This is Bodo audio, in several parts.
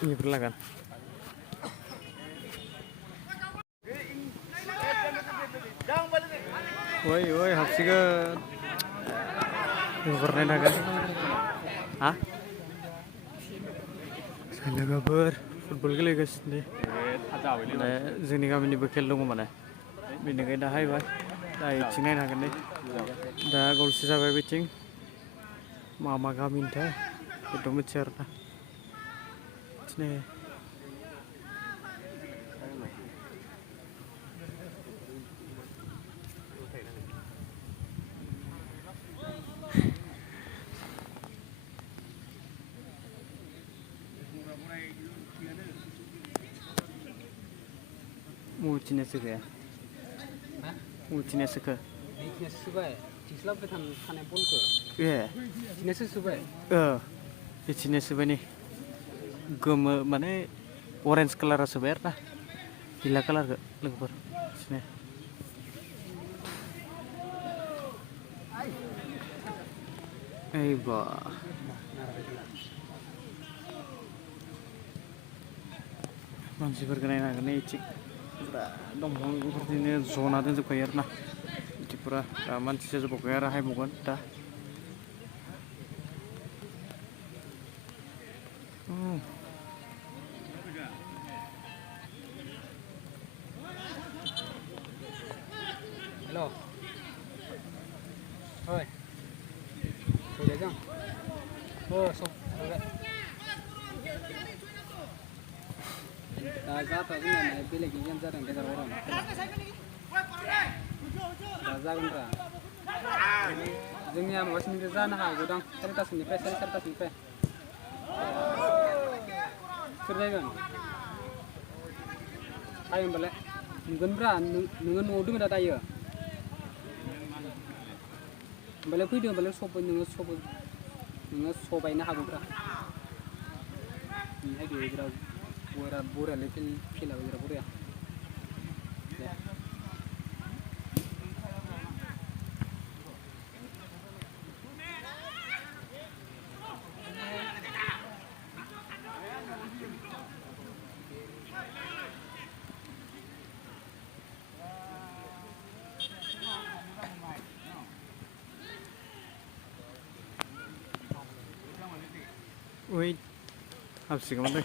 Ini perlahan. Woi woi hapsigan. Warna naga. Hah? Saya kabar football गेलेगासिनो जोंनि गामिनिबो खेल दङ माने बेनिखायनो हायबाय दा इथिं नायनो हागोन दे दा गलसो जाबाय बिथिं मा गामिनिथाय बेथ' मिथिया आरोना बिदिनो Mucinya suka. Mucinya suka. Mucinya suka. Tisla betan panen polko. Iya. Mucinya suka. Mucinya suka nih. Gem mana orange color suka ya? Gila color gak? Lebar. Sini. Bah. मानसिफोरखौ नायनानै इथिं पुरा दंफांफोरनिनो जना दोनजोबखायो आरोना इदि पुरा दा मानसि जाजोबाखै आरो हायबावगोन दा Halo. Oi. Sudah jam. Oh, so. Raja tadi mana pilih gini aja dan kita orang. Raja kan? Jadi yang masih di sana ha, gudang cerita sini pe. Sudah kan? Ayo balik. Nungguin bra, nungguin udah ada ayo. Balik kudu balik nunggu sobai nah aku bra. Ini dia bra. Bura level fila bura ya. Wait, habis kemana?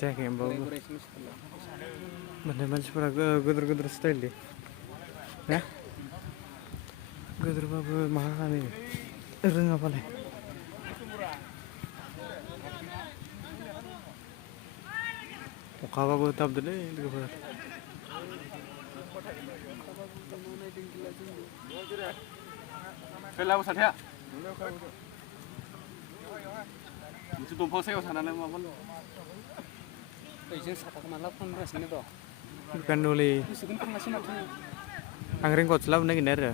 Saya kayak bawa. Mana manusia gedor style deh, ya? Gedor apa mahal nih? Ring apa nih? Muka apa buat tab deh, itu apa? Kalau saya itu tumpah saya sana nih apa? Izin satu kemana pun beras ini bro. Bukan dulu. Masukin pengasih macam. Angkring kot selap nih gini.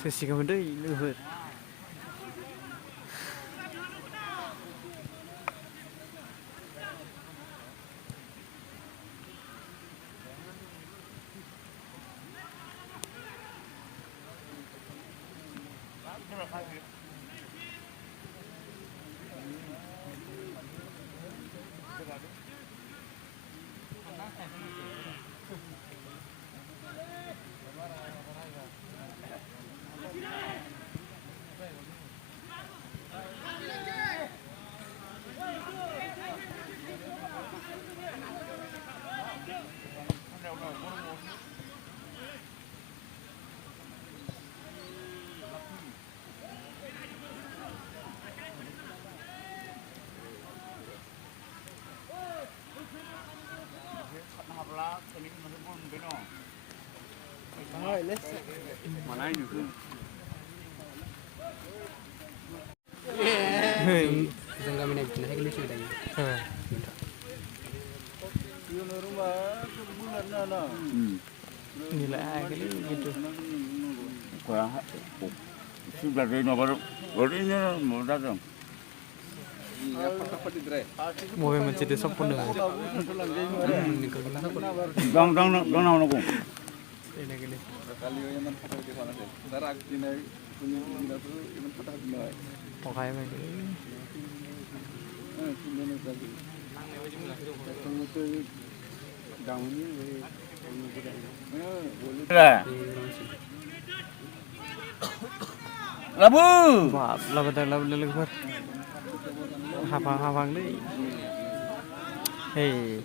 Sesi kamu deh, luhur. जों गामिना बिदिनो हायगोन सुबिदा nilai gitu. Sudah dari nomor ini mau datang. Mau yang mencari sopun dengan. Dong aku. Ini gini. Pokoknya begini. Labu. Wah, labu ber. Hafang deh. Hei.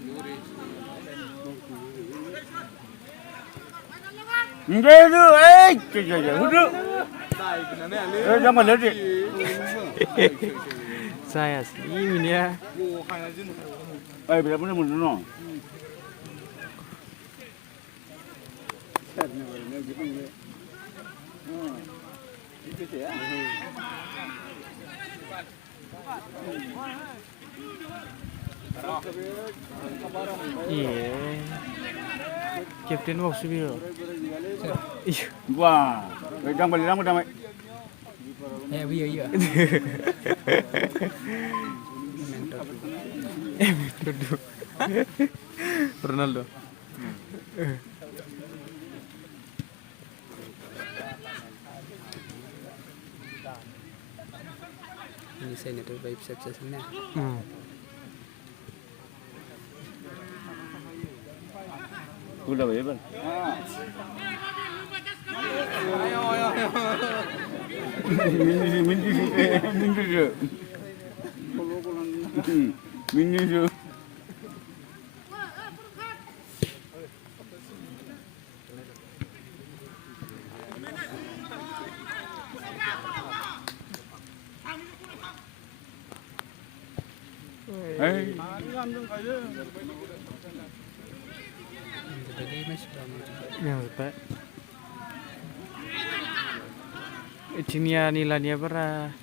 Enggak itu, udah. Jangan lihat. Saya sih ini ya. Berapa nih menurut? Iya. Captain box bio. Wah, jangan balik lama damai. iya. Duduk. Ronaldo. Ini saya nih tuh vibe sukses-suksesnya. Udah ya bang. Minju. Hey. Jadi masih lama. Ya, Pak. Cinia nilainya berapa?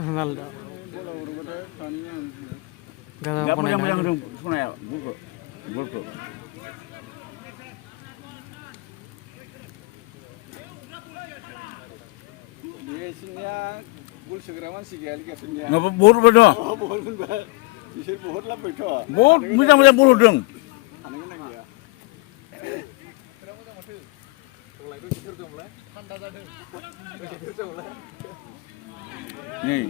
Ronaldo. Gak punya dong, punya buku. Ngapa bohong betul? Bohong, macam bohong dong. Nih.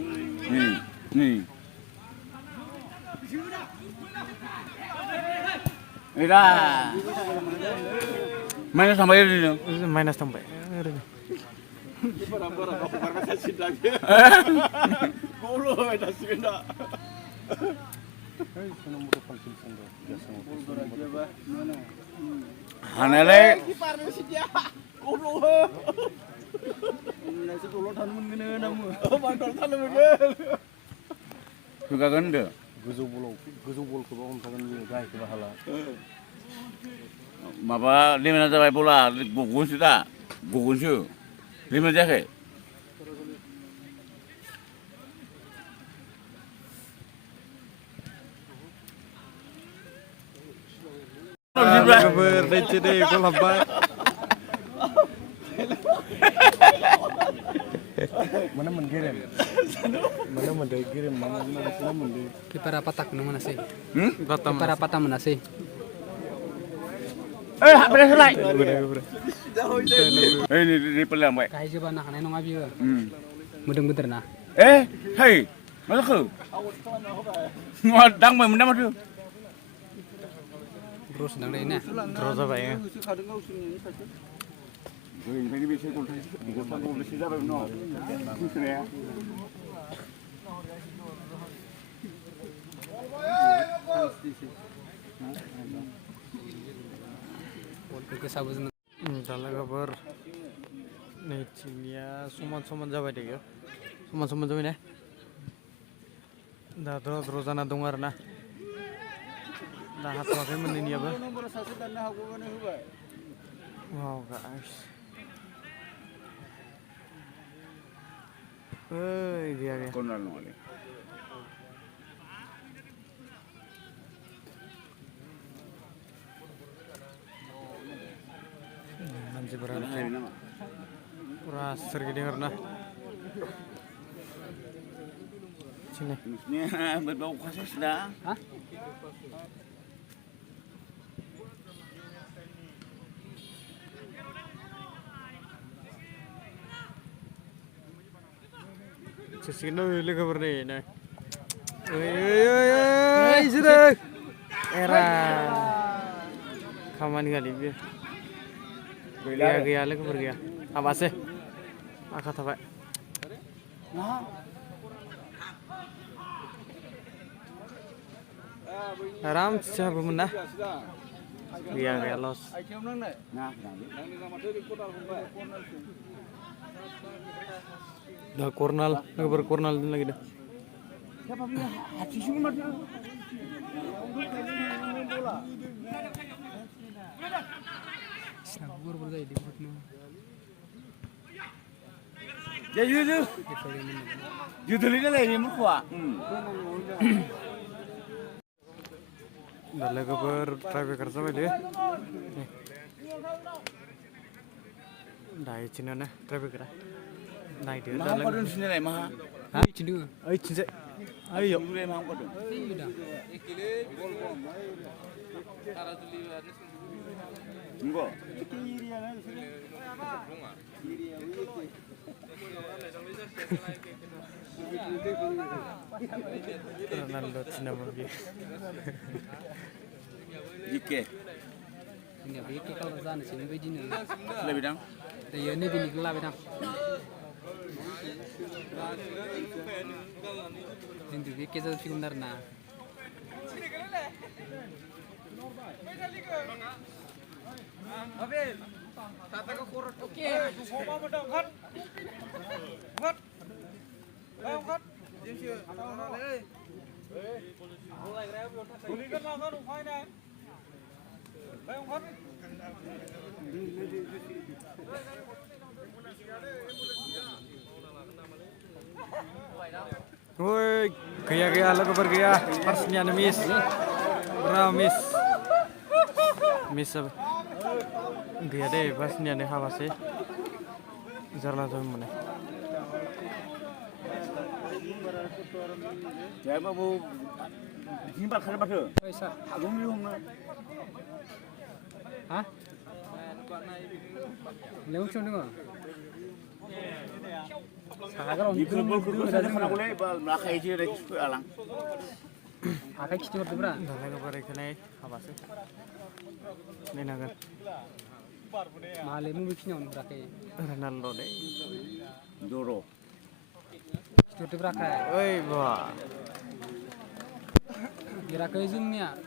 Ira. Minus sampai ini. Minus sampai. Hanele. Juga ganda. गोजौ बलखौबो हमथागोन बियो गाहायखौबो हाला माबा लिमिना जाबाय बला गगनसो दा गगनसो लिमिना जायाखै Berdece deh, gol apa? Mana menggirim? Mana menggirim? Mana menggirim? Kiper apa tak mana sih? Batam. Kiper apa tak mana sih? Hampir selesai. Udah. Ini pelang baik. Kayak coba nak neng ngabi ya. Mudeng bener nah. Hei, mana ke? Ngadang mana mana tu? Terus sedang deh ini. Terus apa ya? Ini bisa gol bisa jalan no. गोसाबो जों दालाय गाबर नैथिंनिया समान जाबाय दायो समान जाबाय ने दा द्र' जाना दं आरो ना दा हाथ'वाखै मोननैनियाबो wow guys gaya Corner nolak. nanti berarti pura sergiding karena sini Ini berbau kasih sudah. Hah? Sesino ini kabar nih, nah. Sudah. Era. Kaman kali dia. Gaya lagi pergi ya. Apa sih? Akak apa? Aram siapa mana? Gaya los. Nah, Dah kornal, berkornal lagi dah. siapa punya hati sih mati? Snabur berday di mana? Ya jujur. Jujur ini lagi mau kuat. Dah lagi try kerja dia. Dah cina na try kerja. Nah itu dah Mau kau sini lagi mah? Hah? Cindu. Ayo cinta. Ayo. Boleh mau kau? Iya dah. Enggak. Ronaldo Cina lagi. Jike. Ini apa ya kalau sana sini begini. Lebih dong. Ya ini bini gelap ya. Ini dia kisah film darna. Woi, gaya lo kabar gaya. Parsnya miss. Berapa miss? Miss apa? Gaya deh, parsnya nih hawa sih. Jarlah tuh mana? Jadi mau ini bakal apa tuh? Oh isa. Aku bingung. Hah? Lewat cuma dengar. Agar Di untuk kubur saja mana boleh melakai aja dari alang. akan kita berdua. Dah lagi kabar ikan hawa sih. Nih nagar. Malam mungkin orang berakai. Ronaldo deh. Doro. Kita berakai. Woi, wah. Berakai zoomnya.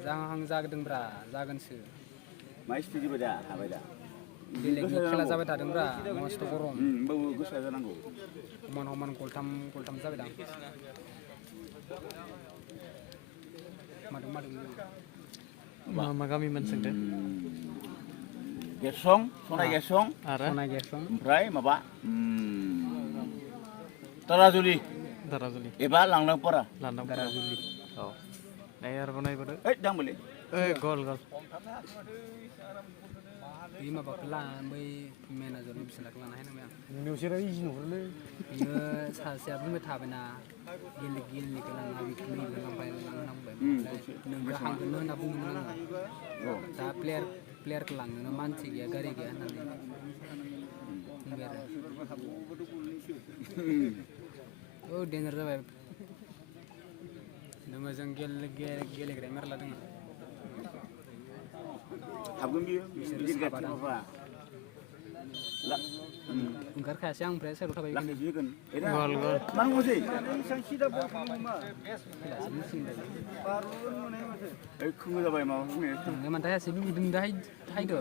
Jangan jagadeng bra, jagan se. Mais setuju beda, apa beda? Belegi kela jabat adeng bra, mast gorom. Bau gus saja nanggo. Oman koltam jabat dang. Madung. Mama kami menseng deh. Gesong, sonai gesong, Ara. Kona gesong. omprai maba. Tarazuli, Darazuli. eba langnang pora. Landang Darazuli. Oh. Layar banai pada. Jangan boleh. Gol. Ini mah bakla, mai manajer ni bisa laklan hai namanya. Ini usia dari izin urle. Iya, saya pun betah bena. Gil kelan habis ni kelan pai lang bai. Nunggu hang kelan nabu menang. Ta player kelang na manci ya gari ya nanti. Biar. Oh, danger dah bai. Nama jang gel grammar lah tengah. Habun dia, jadi kat apa? ओंखारखायासै आं ओमफ्राय साइडआव थाबाय लाखि बिगोन गल गल मान गसै ओइ खोंगो जाबाय माबा बुंनाय थांनो मानथायासै लुगैदों दाहाय थायदो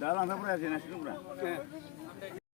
दा लांथा फरायासै ना सिलुब्रा